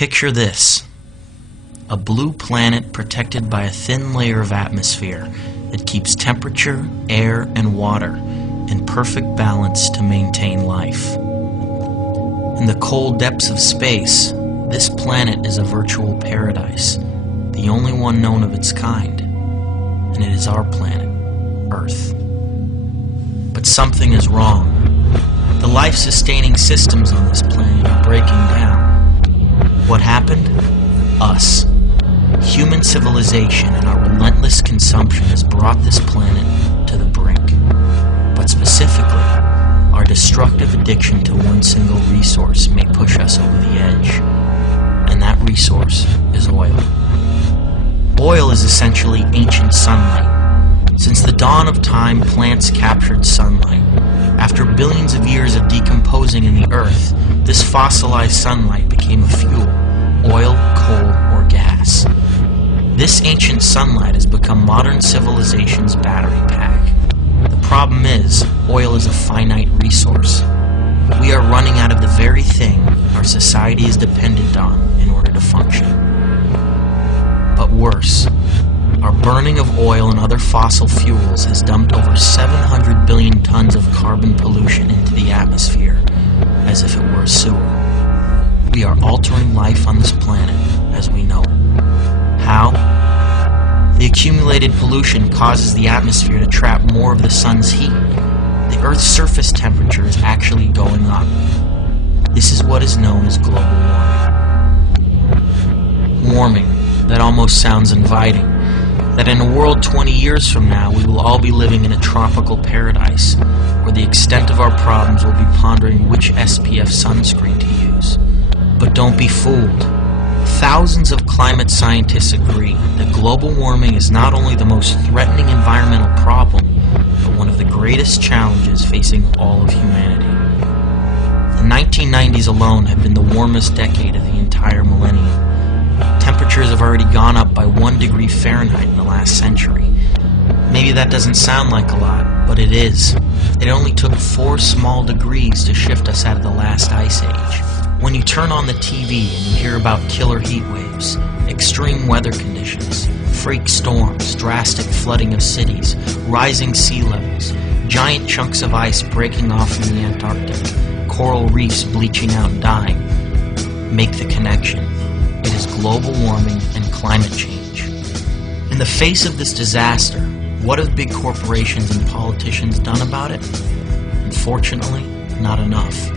Picture this: a blue planet protected by a thin layer of atmosphere that keeps temperature, air, and water in perfect balance to maintain life. In the cold depths of space, this planet is a virtual paradise, the only one known of its kind, and it is our planet, Earth. But something is wrong. The life-sustaining systems on this planet are breaking down. What happened? Us. Human civilization and our relentless consumption has brought this planet to the brink. But specifically, our destructive addiction to one single resource may push us over the edge. And that resource is oil. Oil is essentially ancient sunlight. Since the dawn of time, plants captured sunlight. After billions of years of decomposing in the earth, this fossilized sunlight became a fuel: oil, coal, or gas. This ancient sunlight has become modern civilization's battery pack. The problem is, oil is a finite resource. We are running out of the very thing our society is dependent on in order to function. But worse, our burning of oil and other fossil fuels has dumped over 700 billion tons of carbon pollution into the atmosphere, as if it were a sewer. We are altering life on this planet as we know it. How? The accumulated pollution causes the atmosphere to trap more of the sun's heat. The Earth's surface temperature is actually going up. This is what is known as global warming. Warming, that almost sounds inviting. That in a world 20 years from now, we will all be living in a tropical paradise, where the extent of our problems will be pondering which SPF sunscreen to use. But don't be fooled. Thousands of climate scientists agree that global warming is not only the most threatening environmental problem, but one of the greatest challenges facing all of humanity. The 1990s alone have been the warmest decade of the entire millennium. Temperatures have already gone up by 1 degree Fahrenheit in the last century. Maybe that doesn't sound like a lot, but it is. It only took 4 small degrees to shift us out of the last ice age. When you turn on the TV and you hear about killer heat waves, extreme weather conditions, freak storms, drastic flooding of cities, rising sea levels, giant chunks of ice breaking off in the Antarctic, coral reefs bleaching out and dying, make the connection. It is global warming and climate change. In the face of this disaster, what have big corporations and politicians done about it? Unfortunately, not enough.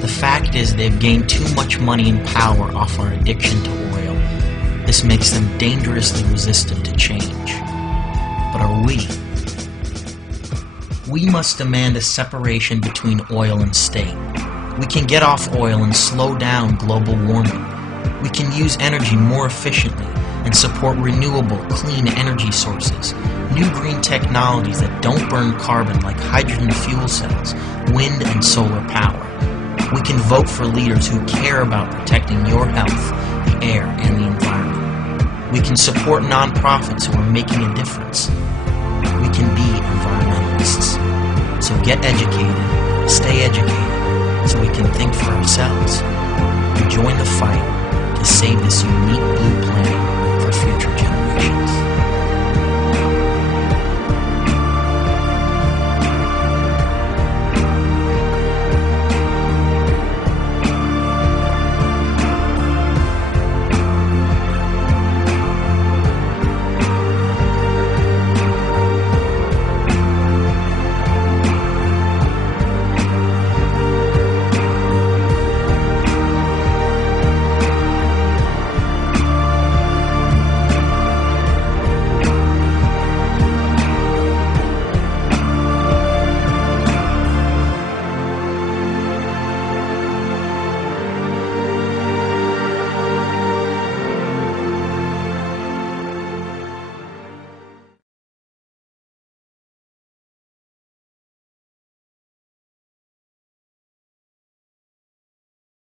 The fact is they've gained too much money and power off our addiction to oil. This makes them dangerously resistant to change. But are we? We must demand a separation between oil and state. We can get off oil and slow down global warming. We can use energy more efficiently and support renewable, clean energy sources, new green technologies that don't burn carbon like hydrogen fuel cells, wind and solar power. We can vote for leaders who care about protecting your health, the air, and the environment. We can support nonprofits who are making a difference. We can be environmentalists. So get educated, stay educated, so we can think for ourselves. And join the fight to save this unique